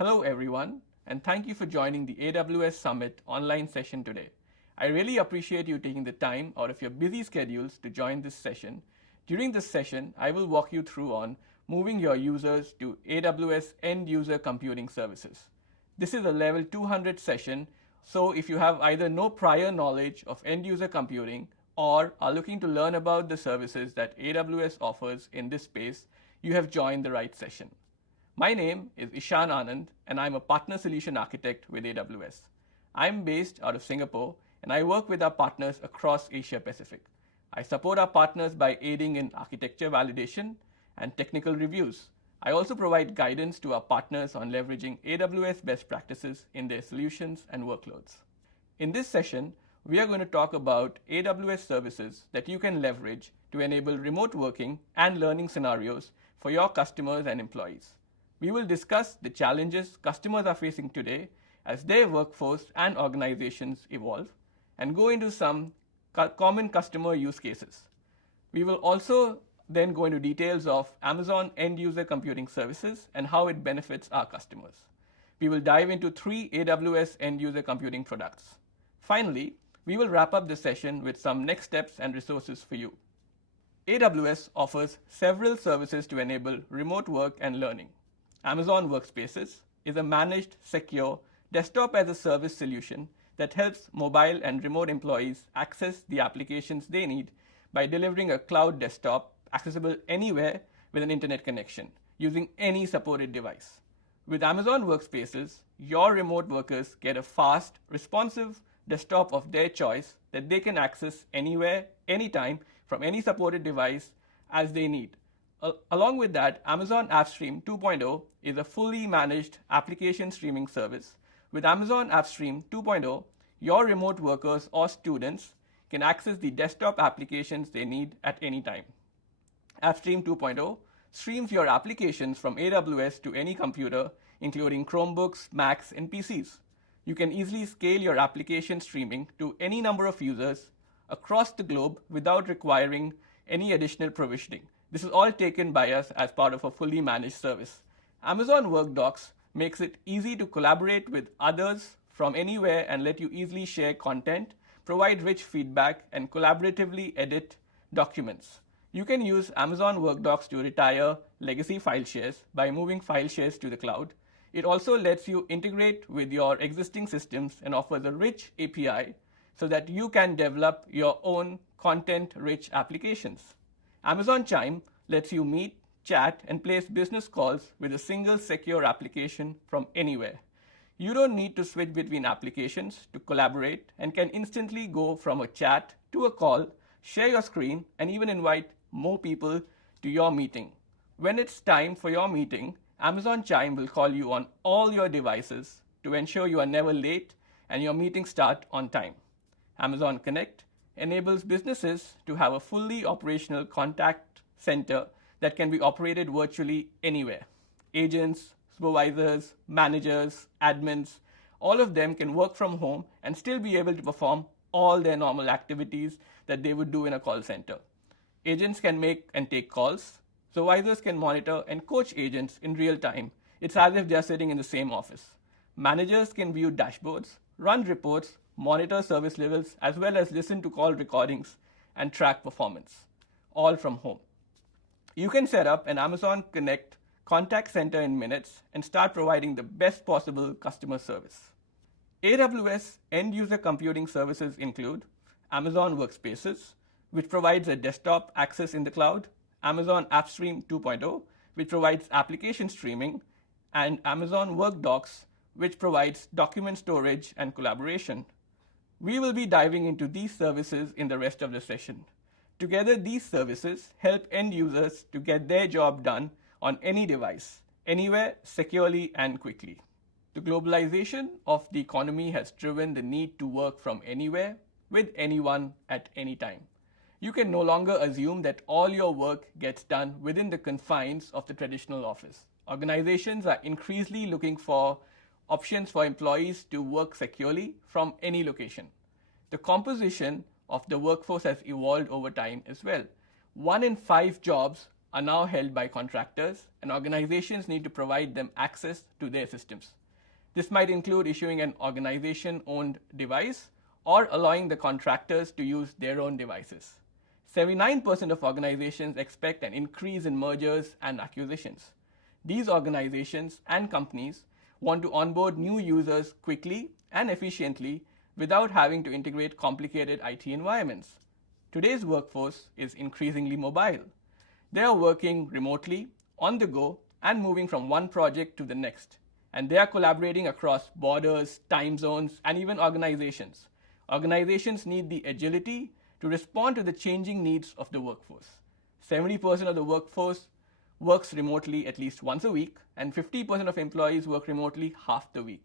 Hello everyone, and thank you for joining the AWS Summit online session today. I really appreciate you taking the time out of your busy schedules to join this session. During this session, I will walk you through on moving your users to AWS End User Computing Services. This is a level 200 session, so if you have either no prior knowledge of end user computing or are looking to learn about the services that AWS offers in this space, you have joined the right session. My name is Eshaan Anand, and I'm a partner solution architect with AWS. I'm based out of Singapore, and I work with our partners across Asia Pacific. I support our partners by aiding in architecture validation and technical reviews. I also provide guidance to our partners on leveraging AWS best practices in their solutions and workloads. In this session, we are going to talk about AWS services that you can leverage to enable remote working and learning scenarios for your customers and employees. We will discuss the challenges customers are facing today as their workforce and organizations evolve and go into some common customer use cases. We will also then go into details of Amazon End User Computing Services and how it benefits our customers. We will dive into 3 AWS End User Computing products. Finally, we will wrap up the session with some next steps and resources for you. AWS offers several services to enable remote work and learning. Amazon Workspaces is a managed, secure, desktop-as-a-service solution that helps mobile and remote employees access the applications they need by delivering a cloud desktop accessible anywhere with an internet connection using any supported device. With Amazon Workspaces, your remote workers get a fast, responsive desktop of their choice that they can access anywhere, anytime, from any supported device as they need. Along with that, Amazon AppStream 2.0 is a fully managed application streaming service. With Amazon AppStream 2.0, your remote workers or students can access the desktop applications they need at any time. AppStream 2.0 streams your applications from AWS to any computer, including Chromebooks, Macs, and PCs. You can easily scale your application streaming to any number of users across the globe without requiring any additional provisioning. This is all taken by us as part of a fully managed service. Amazon Workdocs makes it easy to collaborate with others from anywhere and let you easily share content, provide rich feedback, and collaboratively edit documents. You can use Amazon Workdocs to retire legacy file shares by moving file shares to the cloud. It also lets you integrate with your existing systems and offers a rich API so that you can develop your own content-rich applications. Amazon Chime lets you meet, chat, and place business calls with a single secure application from anywhere. You don't need to switch between applications to collaborate and can instantly go from a chat to a call, share your screen, and even invite more people to your meeting. When it's time for your meeting, Amazon Chime will call you on all your devices to ensure you are never late and your meetings start on time. Amazon Connect enables businesses to have a fully operational contact center that can be operated virtually anywhere. Agents, supervisors, managers, admins, all of them can work from home and still be able to perform all their normal activities that they would do in a call center. Agents can make and take calls. Supervisors can monitor and coach agents in real time. It's as if they're sitting in the same office. Managers can view dashboards, run reports, monitor service levels, as well as listen to call recordings and track performance, all from home. You can set up an Amazon Connect contact center in minutes and start providing the best possible customer service. AWS End User Computing Services include Amazon Workspaces, which provides a desktop access in the cloud, Amazon AppStream 2.0, which provides application streaming, and Amazon Workdocs, which provides document storage and collaboration. We will be diving into these services in the rest of the session. Together, these services help end users to get their job done on any device, anywhere, securely and quickly. The globalization of the economy has driven the need to work from anywhere, with anyone, at any time. You can no longer assume that all your work gets done within the confines of the traditional office. Organizations are increasingly looking for options for employees to work securely from any location. The composition of the workforce has evolved over time as well. 1 in 5 jobs are now held by contractors, and organizations need to provide them access to their systems. This might include issuing an organization-owned device or allowing the contractors to use their own devices. 79% of organizations expect an increase in mergers and acquisitions. These organizations and companies want to onboard new users quickly and efficiently without having to integrate complicated IT environments. Today's workforce is increasingly mobile. They are working remotely, on the go, and moving from one project to the next. And they are collaborating across borders, time zones, and even organizations. Organizations need the agility to respond to the changing needs of the workforce. 70% of the workforce works remotely at least once a week, and 50% of employees work remotely half the week.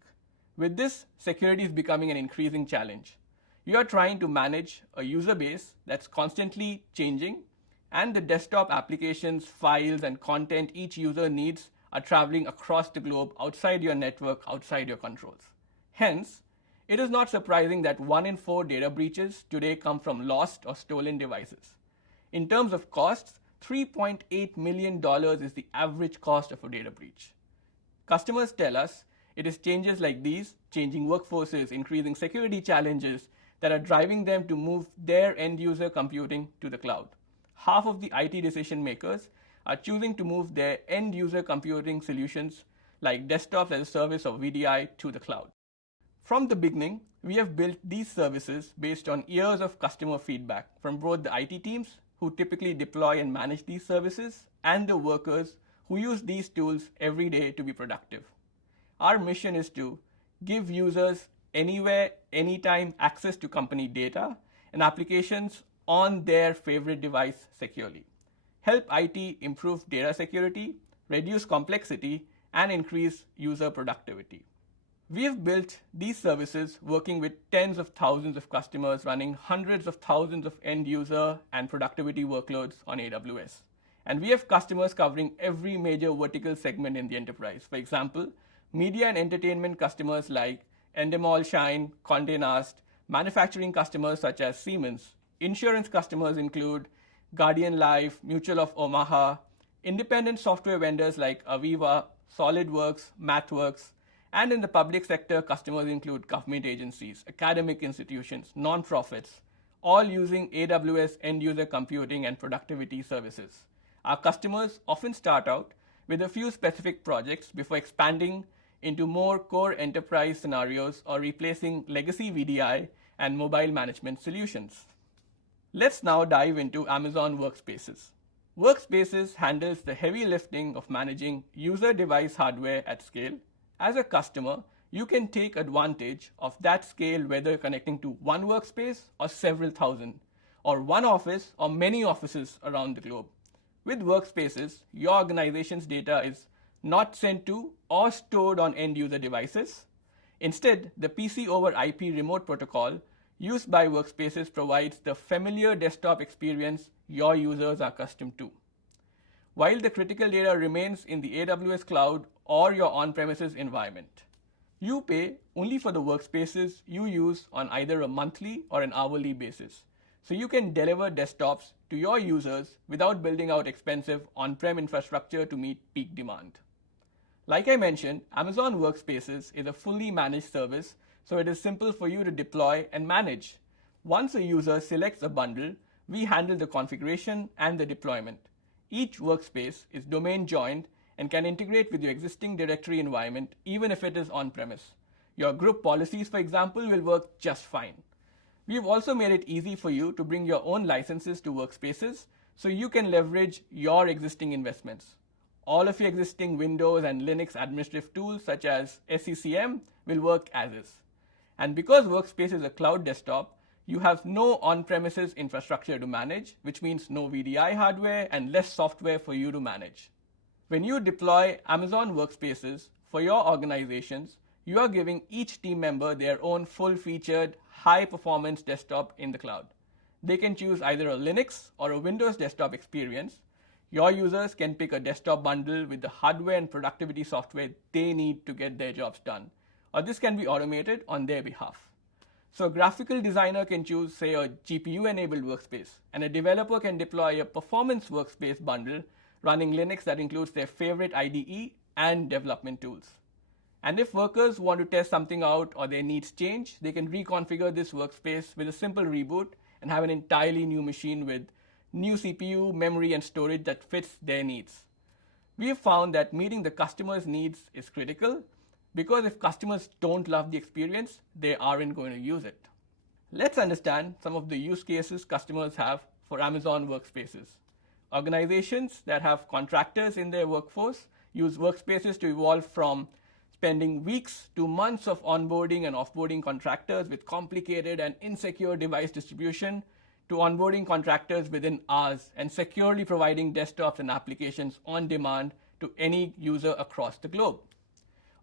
With this, security is becoming an increasing challenge. You are trying to manage a user base that's constantly changing, and the desktop applications, files, and content each user needs are traveling across the globe outside your network, outside your controls. Hence, it is not surprising that 1 in 4 data breaches today come from lost or stolen devices. In terms of costs, $3.8 million is the average cost of a data breach. Customers tell us it is changes like these, changing workforces, increasing security challenges, that are driving them to move their end user computing to the cloud. Half of the IT decision makers are choosing to move their end user computing solutions like desktops as a service or VDI to the cloud. From the beginning, we have built these services based on years of customer feedback from both the IT teams who typically deploy and manage these services and the workers who use these tools every day to be productive. Our mission is to give users anywhere, anytime access to company data and applications on their favorite device securely. Help IT improve data security, reduce complexity, and increase user productivity. We have built these services working with tens of thousands of customers running hundreds of thousands of end user and productivity workloads on AWS. And we have customers covering every major vertical segment in the enterprise. For example, media and entertainment customers like Endemol Shine, Condé Nast, manufacturing customers such as Siemens. Insurance customers include Guardian Life, Mutual of Omaha, independent software vendors like Aviva, SolidWorks, MathWorks, and in the public sector, customers include government agencies, academic institutions, non-profits, all using AWS End User Computing and productivity services. Our customers often start out with a few specific projects before expanding into more core enterprise scenarios or replacing legacy VDI and mobile management solutions. Let's now dive into Amazon Workspaces. Workspaces handles the heavy lifting of managing user device hardware at scale. As a customer, you can take advantage of that scale whether connecting to one workspace or several thousand, or one office or many offices around the globe. With Workspaces, your organization's data is not sent to or stored on end-user devices. Instead, the PC over IP remote protocol used by Workspaces provides the familiar desktop experience your users are accustomed to. While the critical data remains in the AWS cloud or your on-premises environment, you pay only for the workspaces you use on either a monthly or an hourly basis. So you can deliver desktops to your users without building out expensive on-prem infrastructure to meet peak demand. Like I mentioned, Amazon Workspaces is a fully managed service, so it is simple for you to deploy and manage. Once a user selects a bundle, we handle the configuration and the deployment. Each workspace is domain joined and can integrate with your existing directory environment even if it is on-premise. Your group policies, for example, will work just fine. We've also made it easy for you to bring your own licenses to Workspaces so you can leverage your existing investments. All of your existing Windows and Linux administrative tools such as SCCM will work as is. And because Workspace is a cloud desktop, you have no on-premises infrastructure to manage, which means no VDI hardware and less software for you to manage. When you deploy Amazon Workspaces for your organizations, you are giving each team member their own full-featured, high-performance desktop in the cloud. They can choose either a Linux or a Windows desktop experience. Your users can pick a desktop bundle with the hardware and productivity software they need to get their jobs done, or this can be automated on their behalf. So a graphical designer can choose, say, a GPU-enabled workspace, and a developer can deploy a performance workspace bundle running Linux that includes their favorite IDE and development tools. And if workers want to test something out or their needs change, they can reconfigure this workspace with a simple reboot and have an entirely new machine with new CPU, memory, and storage that fits their needs. We have found that meeting the customer's needs is critical because if customers don't love the experience, they aren't going to use it. Let's understand some of the use cases customers have for Amazon Workspaces. Organizations that have contractors in their workforce use Workspaces to evolve from spending weeks to months of onboarding and offboarding contractors with complicated and insecure device distribution to onboarding contractors within hours and securely providing desktops and applications on demand to any user across the globe.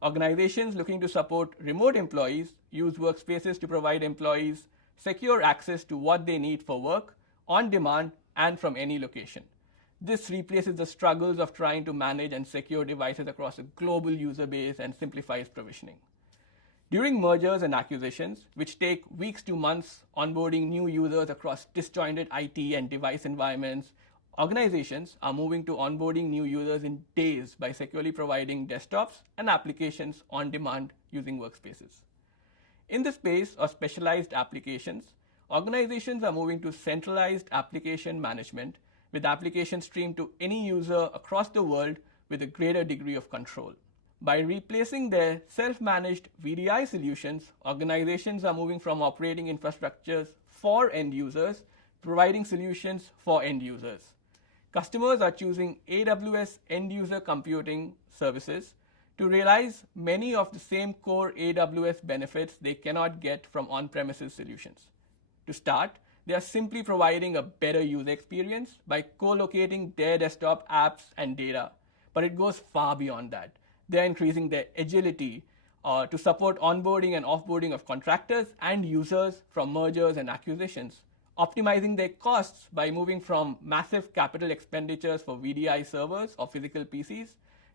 Organizations looking to support remote employees use Workspaces to provide employees secure access to what they need for work on demand and from any location. This replaces the struggles of trying to manage and secure devices across a global user base and simplifies provisioning. During mergers and acquisitions, which take weeks to months onboarding new users across disjointed IT and device environments, organizations are moving to onboarding new users in days by securely providing desktops and applications on demand using Workspaces. In the space of specialized applications, organizations are moving to centralized application management with applications streamed to any user across the world with a greater degree of control. By replacing their self-managed VDI solutions, organizations are moving from operating infrastructures for end users to providing solutions for end users. Customers are choosing AWS End User Computing services to realize many of the same core AWS benefits they cannot get from on-premises solutions. To start, they are simply providing a better user experience by co-locating their desktop apps and data, but it goes far beyond that. They are increasing their agility to support onboarding and offboarding of contractors and users from mergers and acquisitions, optimizing their costs by moving from massive capital expenditures for VDI servers or physical PCs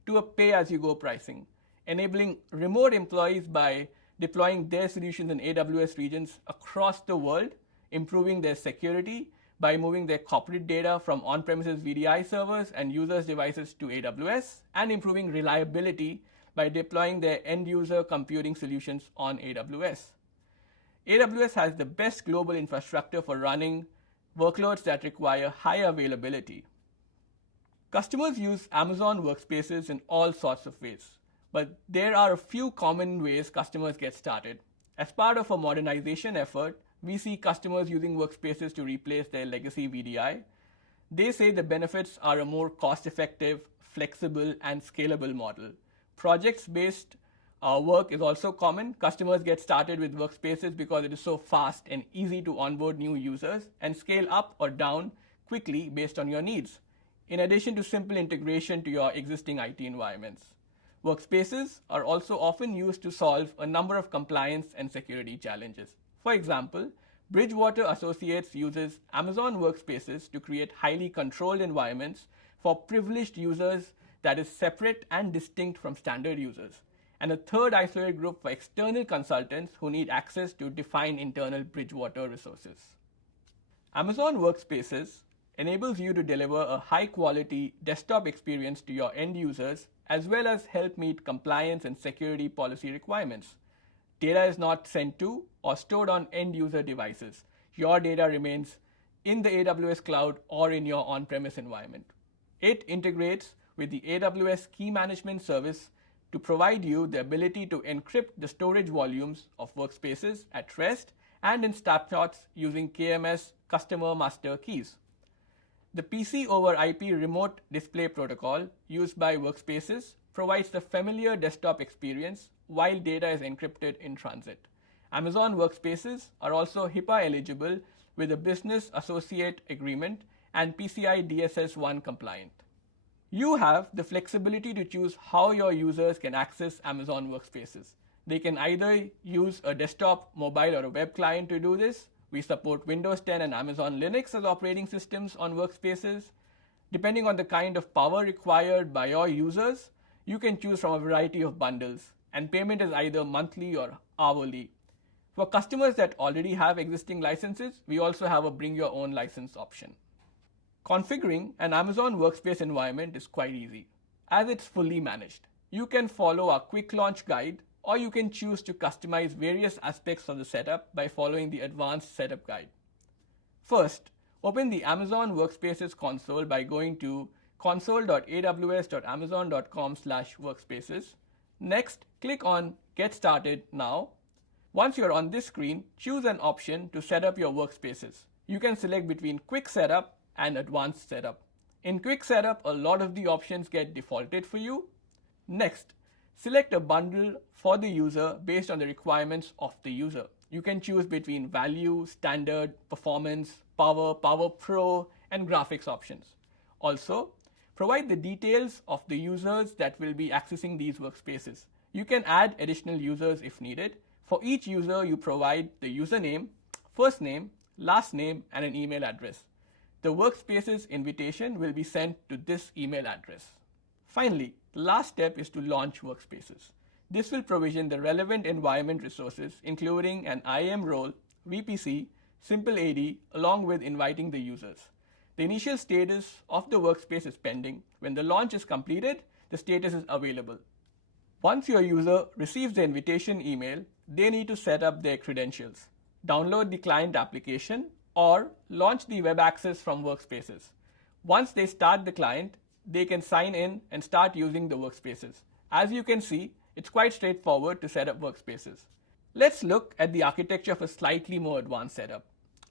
to a pay-as-you-go pricing, enabling remote employees by deploying their solutions in AWS regions across the world, improving their security by moving their corporate data from on-premises VDI servers and users' devices to AWS, and improving reliability by deploying their end-user computing solutions on AWS. AWS has the best global infrastructure for running workloads that require high availability. Customers use Amazon Workspaces in all sorts of ways, but there are a few common ways customers get started. As part of a modernization effort, we see customers using Workspaces to replace their legacy VDI. They say the benefits are a more cost-effective, flexible, and scalable model. Projects-based work is also common. Customers get started with Workspaces because it is so fast and easy to onboard new users and scale up or down quickly based on your needs, in addition to simple integration to your existing IT environments. Workspaces are also often used to solve a number of compliance and security challenges. For example, Bridgewater Associates uses Amazon Workspaces to create highly controlled environments for privileged users that is separate and distinct from standard users, and a third isolated group for external consultants who need access to defined internal Bridgewater resources. Amazon Workspaces enables you to deliver a high-quality desktop experience to your end users, as well as help meet compliance and security policy requirements. Data is not sent to or stored on end-user devices. Your data remains in the AWS cloud or in your on-premise environment. It integrates with the AWS Key Management Service to provide you the ability to encrypt the storage volumes of Workspaces at rest and in snapshots using KMS Customer Master Keys. The PC over IP remote display protocol used by Workspaces provides the familiar desktop experience while data is encrypted in transit. Amazon Workspaces are also HIPAA eligible with a Business Associate Agreement and PCI DSS 1 compliant. You have the flexibility to choose how your users can access Amazon Workspaces. They can either use a desktop, mobile, or a web client to do this. We support Windows 10 and Amazon Linux as operating systems on Workspaces. Depending on the kind of power required by your users, you can choose from a variety of bundles, and payment is either monthly or hourly. For customers that already have existing licenses, we also have a bring your own license option. Configuring an Amazon Workspace environment is quite easy, as it's fully managed. You can follow our quick launch guide, or you can choose to customize various aspects of the setup by following the advanced setup guide. First, open the Amazon Workspaces console by going to console.aws.amazon.com/workspaces. Next, click on Get Started Now. Once you're on this screen, choose an option to set up your workspaces. You can select between Quick Setup and Advanced Setup. In Quick Setup, a lot of the options get defaulted for you. Next, select a bundle for the user based on the requirements of the user. You can choose between Value, Standard, Performance, Power, Power Pro, and Graphics options. Also, provide the details of the users that will be accessing these workspaces. You can add additional users if needed. For each user, you provide the username, first name, last name, and an email address. The Workspaces invitation will be sent to this email address. Finally, the last step is to launch Workspaces. This will provision the relevant environment resources, including an IAM role, VPC, Simple AD, along with inviting the users. The initial status of the workspace is pending. When the launch is completed, the status is available. Once your user receives the invitation email, they need to set up their credentials, download the client application, or launch the web access from Workspaces. Once they start the client, they can sign in and start using the workspaces. As you can see, it's quite straightforward to set up workspaces. Let's look at the architecture of a slightly more advanced setup.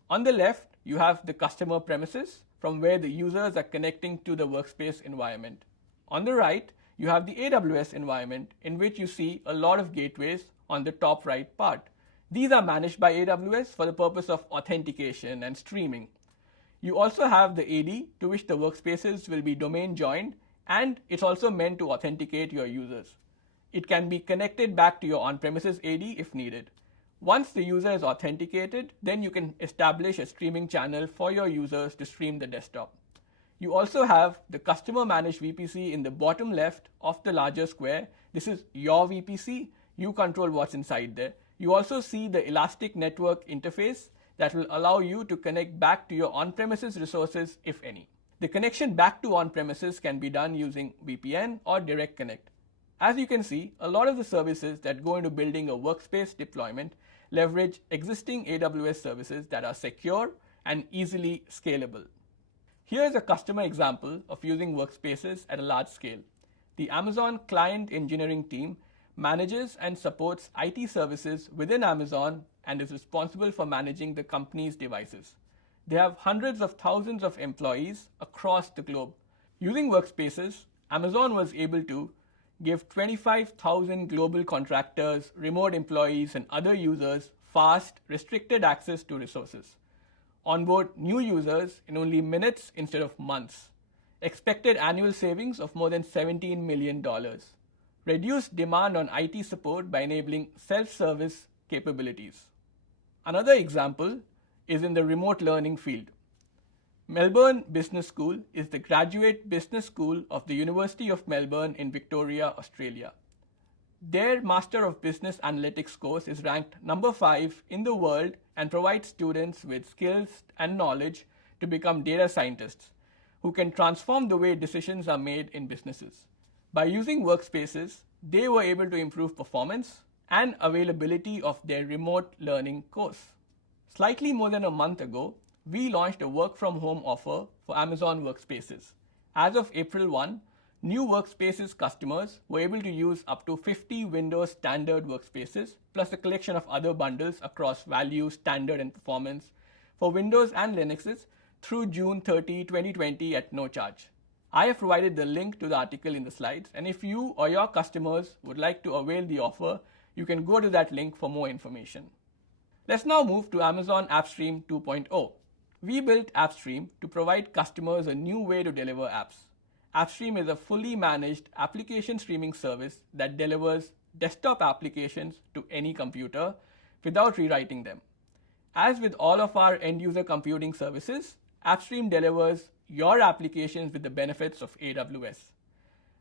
On the left, you have the customer premises from where the users are connecting to the workspace environment. On the right, you have the AWS environment in which you see a lot of gateways on the top right part. These are managed by AWS for the purpose of authentication and streaming. You also have the AD to which the workspaces will be domain joined, and it's also meant to authenticate your users. It can be connected back to your on-premises AD if needed. Once the user is authenticated, then you can establish a streaming channel for your users to stream the desktop. You also have the customer managed VPC in the bottom left of the larger square. This is your VPC. You control what's inside there. You also see the elastic network interface that will allow you to connect back to your on-premises resources if any. The connection back to on-premises can be done using VPN or Direct Connect. As you can see, a lot of the services that go into building a workspace deployment leverage existing AWS services that are secure and easily scalable. Here is a customer example of using workspaces at a large scale. The Amazon client engineering team manages and supports IT services within Amazon and is responsible for managing the company's devices. They have hundreds of thousands of employees across the globe. Using Workspaces, Amazon was able to give 25,000 global contractors, remote employees, and other users fast, restricted access to resources. Onboard new users in only minutes instead of months. Expected annual savings of more than $17 million. Reduced demand on IT support by enabling self-service capabilities. Another example is in the remote learning field. Melbourne Business School is the graduate business school of the University of Melbourne in Victoria, Australia. Their Master of Business Analytics course is ranked number 5 in the world and provides students with skills and knowledge to become data scientists who can transform the way decisions are made in businesses. By using Workspaces, they were able to improve performance and availability of their remote learning course. Slightly more than a month ago, we launched a work-from-home offer for Amazon Workspaces. As of April 1, new Workspaces customers were able to use up to 50 Windows Standard Workspaces, plus a collection of other bundles across Value, Standard, and Performance for Windows and Linuxes through June 30, 2020 at no charge. I have provided the link to the article in the slides, and if you or your customers would like to avail the offer, you can go to that link for more information. Let's now move to Amazon AppStream 2.0. We built AppStream to provide customers a new way to deliver apps. AppStream is a fully managed application streaming service that delivers desktop applications to any computer without rewriting them. As with all of our end-user computing services, AppStream delivers your applications with the benefits of AWS.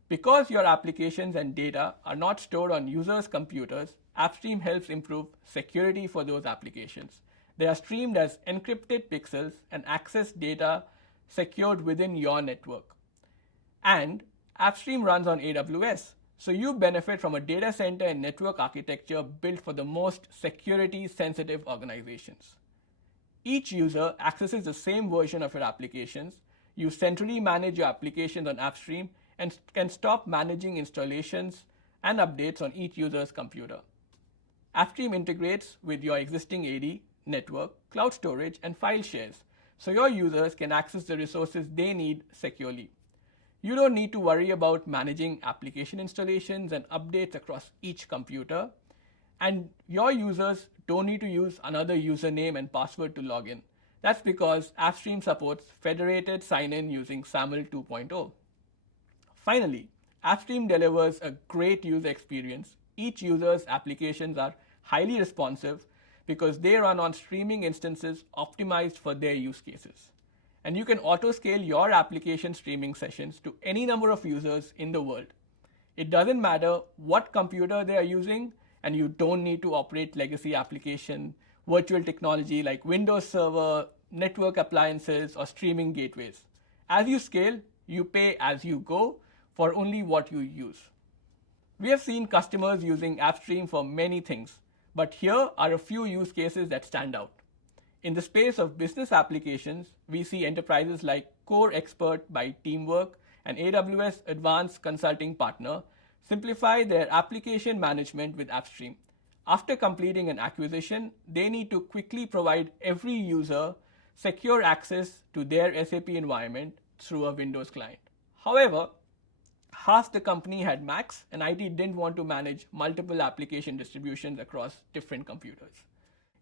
Because your applications and data are not stored on users' computers, AppStream helps improve security for those applications. They are streamed as encrypted pixels and access data secured within your network. And AppStream runs on AWS, so you benefit from a data center and network architecture built for the most security-sensitive organizations. Each user accesses the same version of your applications. You centrally manage your applications on AppStream and can stop managing installations and updates on each user's computer. AppStream integrates with your existing AD, network, cloud storage, and file shares, so your users can access the resources they need securely. You don't need to worry about managing application installations and updates across each computer, and your users don't need to use another username and password to log in. That's because AppStream supports federated sign-in using SAML 2.0. Finally, AppStream delivers a great user experience. Each user's applications are highly responsive because they run on streaming instances optimized for their use cases. And you can auto-scale your application streaming sessions to any number of users in the world. It doesn't matter what computer they are using, and you don't need to operate legacy application, virtual technology like Windows Server, network appliances, or streaming gateways. As you scale, you pay as you go for only what you use. We have seen customers using AppStream for many things, but here are a few use cases that stand out. In the space of business applications, we see enterprises like Core Expert by Teamwork and AWS Advanced Consulting Partner simplify their application management with AppStream. After completing an acquisition, they need to quickly provide every user secure access to their SAP environment through a Windows client. However, half the company had Macs, and IT didn't want to manage multiple application distributions across different computers.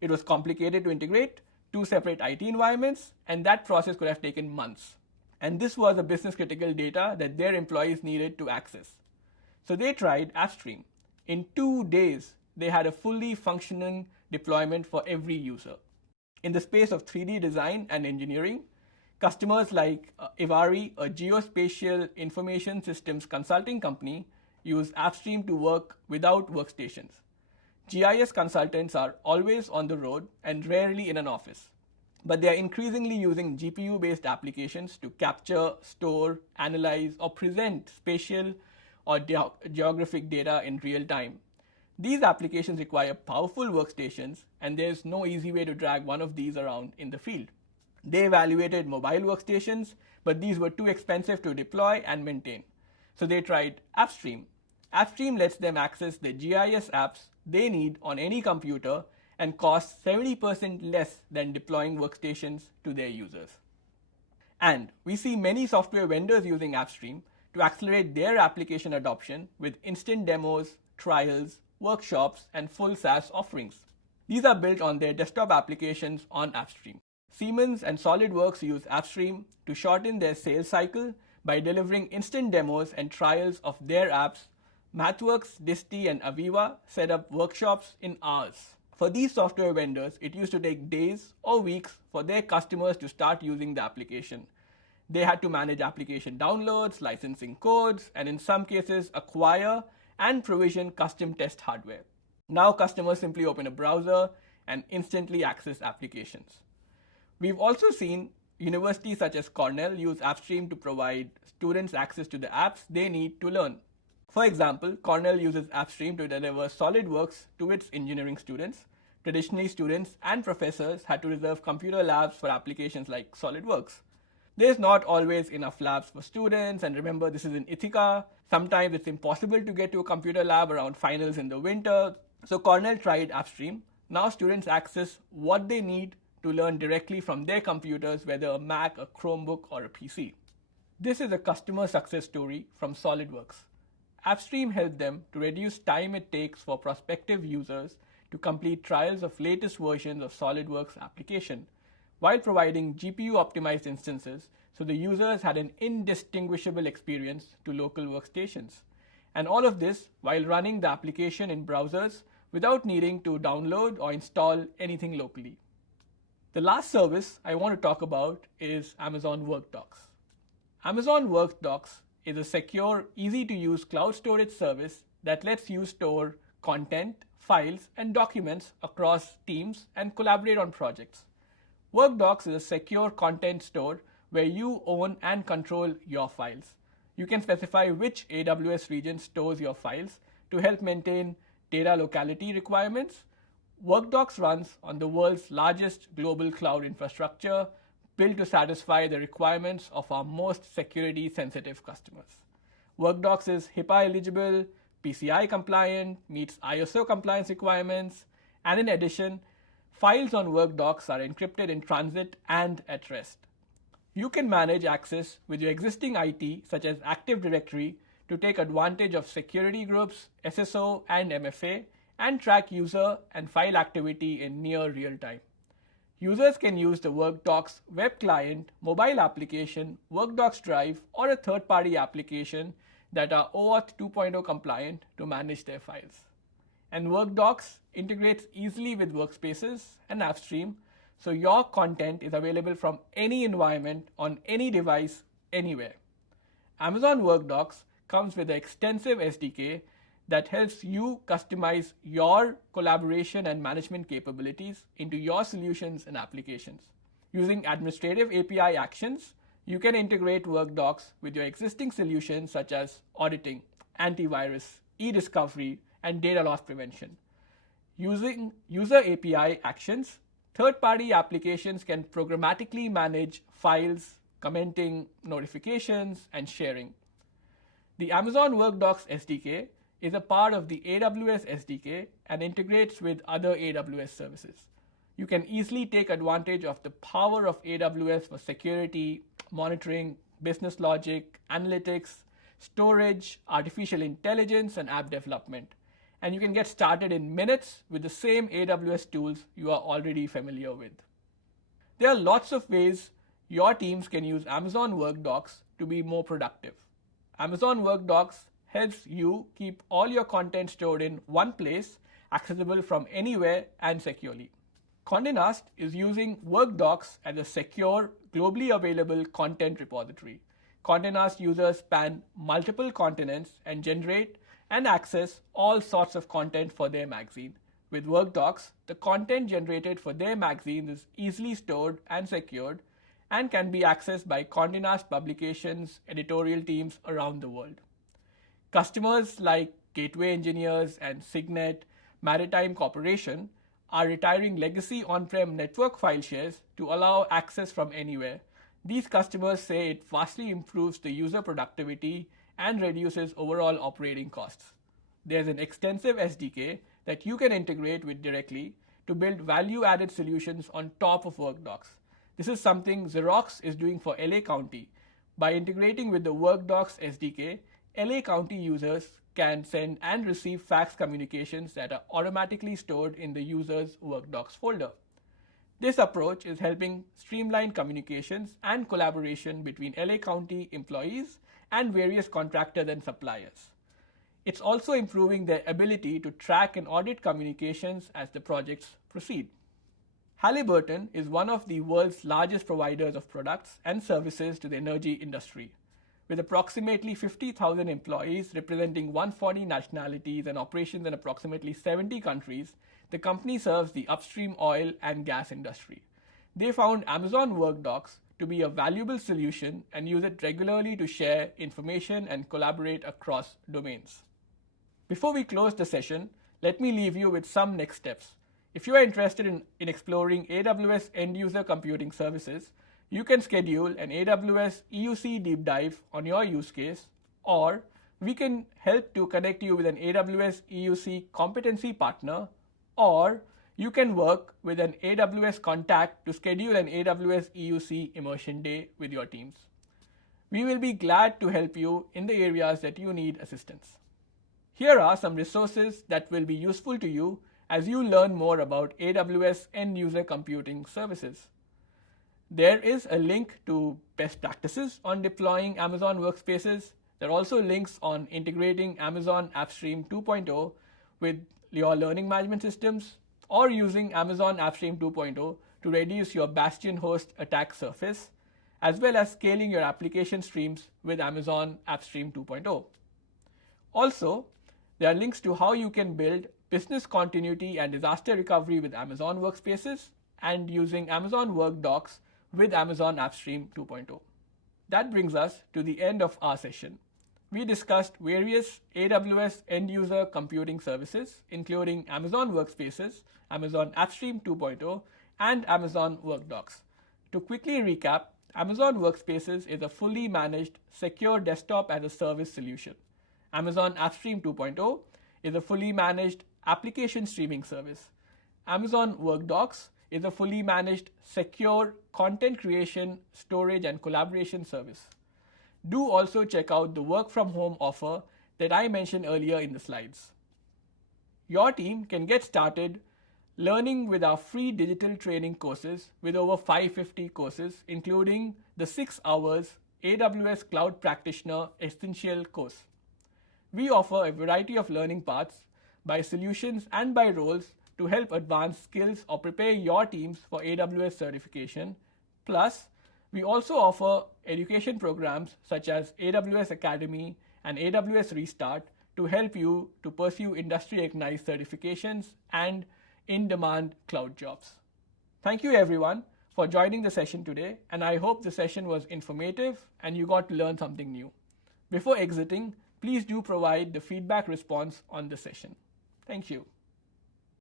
It was complicated to integrate two separate IT environments, and that process could have taken months. And this was the business critical data that their employees needed to access. So they tried AppStream. In 2 days, they had a fully functioning deployment for every user. In the space of 3D design and engineering, customers like Ivari, a geospatial information systems consulting company, use AppStream to work without workstations. GIS consultants are always on the road and rarely in an office, but they are increasingly using GPU-based applications to capture, store, analyze, or present spatial or geographic data in real time. These applications require powerful workstations, and there is no easy way to drag one of these around in the field. They evaluated mobile workstations, but these were too expensive to deploy and maintain. So they tried AppStream. AppStream lets them access the GIS apps they need on any computer and costs 70% less than deploying workstations to their users. And we see many software vendors using AppStream to accelerate their application adoption with instant demos, trials, workshops, and full SaaS offerings. These are built on their desktop applications on AppStream. Siemens and SolidWorks use AppStream to shorten their sales cycle by delivering instant demos and trials of their apps. MathWorks, Disti, and Aviva set up workshops in hours. For these software vendors, it used to take days or weeks for their customers to start using the application. They had to manage application downloads, licensing codes, and in some cases acquire and provision custom test hardware. Now customers simply open a browser and instantly access applications. We've also seen universities such as Cornell use AppStream to provide students access to the apps they need to learn. For example, Cornell uses AppStream to deliver SolidWorks to its engineering students. Traditionally, students and professors had to reserve computer labs for applications like SolidWorks. There's not always enough labs for students, and remember, this is in Ithaca. Sometimes it's impossible to get to a computer lab around finals in the winter. So Cornell tried AppStream. Now students access what they need to learn directly from their computers, whether a Mac, a Chromebook, or a PC. This is a customer success story from SolidWorks. AppStream helped them to reduce time it takes for prospective users to complete trials of latest versions of SolidWorks application, while providing GPU-optimized instances so the users had an indistinguishable experience to local workstations. And all of this while running the application in browsers without needing to download or install anything locally. The last service I want to talk about is Amazon Workdocs. Amazon Workdocs is a secure, easy-to-use cloud storage service that lets you store content, files, and documents across teams and collaborate on projects. Workdocs is a secure content store where you own and control your files. You can specify which AWS region stores your files to help maintain data locality requirements. Workdocs runs on the world's largest global cloud infrastructure, built to satisfy the requirements of our most security-sensitive customers. Workdocs is HIPAA eligible, PCI compliant, meets ISO compliance requirements, and in addition, files on Workdocs are encrypted in transit and at rest. You can manage access with your existing IT, such as Active Directory, to take advantage of security groups, SSO, and MFA, and track user and file activity in near real time. Users can use the Workdocs web client, mobile application, Workdocs Drive, or a third-party application that are OAuth 2.0 compliant to manage their files. And Workdocs integrates easily with Workspaces and AppStream, so your content is available from any environment, on any device, anywhere. Amazon Workdocs comes with an extensive SDK that helps you customize your collaboration and management capabilities into your solutions and applications. Using administrative API actions, you can integrate Workdocs with your existing solutions such as auditing, antivirus, e-discovery, and data loss prevention. Using user API actions, third-party applications can programmatically manage files, commenting, notifications, and sharing. The Amazon Workdocs SDK is a part of the AWS SDK and integrates with other AWS services. You can easily take advantage of the power of AWS for security, monitoring, business logic, analytics, storage, artificial intelligence, and app development. And you can get started in minutes with the same AWS tools you are already familiar with. There are lots of ways your teams can use Amazon Workdocs to be more productive. Amazon Workdocs helps you keep all your content stored in one place, accessible from anywhere and securely. Condé Nast is using Workdocs as a secure, globally available content repository. Condé Nast users span multiple continents and generate and access all sorts of content for their magazine. With Workdocs, the content generated for their magazine is easily stored and secured and can be accessed by Condé Nast publications, editorial teams around the world. Customers like Gateway Engineers and Signet Maritime Corporation are retiring legacy on-prem network file shares to allow access from anywhere. These customers say it vastly improves the user productivity and reduces overall operating costs. There's an extensive SDK that you can integrate with directly to build value-added solutions on top of Workdocs. This is something Xerox is doing for LA County. By integrating with the Workdocs SDK, LA County users can send and receive fax communications that are automatically stored in the user's Workdocs folder. This approach is helping streamline communications and collaboration between LA County employees and various contractors and suppliers. It's also improving their ability to track and audit communications as the projects proceed. Halliburton is one of the world's largest providers of products and services to the energy industry. With approximately 50,000 employees representing 140 nationalities and operations in approximately 70 countries, the company serves the upstream oil and gas industry. They found Amazon Workdocs to be a valuable solution and use it regularly to share information and collaborate across domains. Before we close the session, let me leave you with some next steps. If you are interested in exploring AWS End User Computing services, you can schedule an AWS EUC deep dive on your use case, or we can help to connect you with an AWS EUC competency partner, or you can work with an AWS contact to schedule an AWS EUC immersion day with your teams. We will be glad to help you in the areas that you need assistance. Here are some resources that will be useful to you as you learn more about AWS End User Computing services. There is a link to best practices on deploying Amazon Workspaces. There are also links on integrating Amazon AppStream 2.0 with your learning management systems, or using Amazon AppStream 2.0 to reduce your bastion host attack surface, as well as scaling your application streams with Amazon AppStream 2.0. Also, there are links to how you can build business continuity and disaster recovery with Amazon Workspaces and using Amazon Workdocs with Amazon AppStream 2.0. That brings us to the end of our session. We discussed various AWS End User Computing services, including Amazon Workspaces, Amazon AppStream 2.0, and Amazon Workdocs. To quickly recap, Amazon Workspaces is a fully managed, secure desktop as a service solution. Amazon AppStream 2.0 is a fully managed application streaming service. Amazon Workdocs is a fully managed, secure content creation, storage, and collaboration service. Do also check out the work from home offer that I mentioned earlier in the slides. Your team can get started learning with our free digital training courses with over 550 courses, including the 6 hours AWS Cloud Practitioner Essential course. We offer a variety of learning paths by solutions and by roles to help advance skills or prepare your teams for AWS certification. Plus, we also offer education programs such as AWS Academy and AWS Restart to help you to pursue industry-recognized certifications and in-demand cloud jobs. Thank you everyone for joining the session today, and I hope the session was informative and you got to learn something new. Before exiting, please do provide the feedback response on the session. Thank you.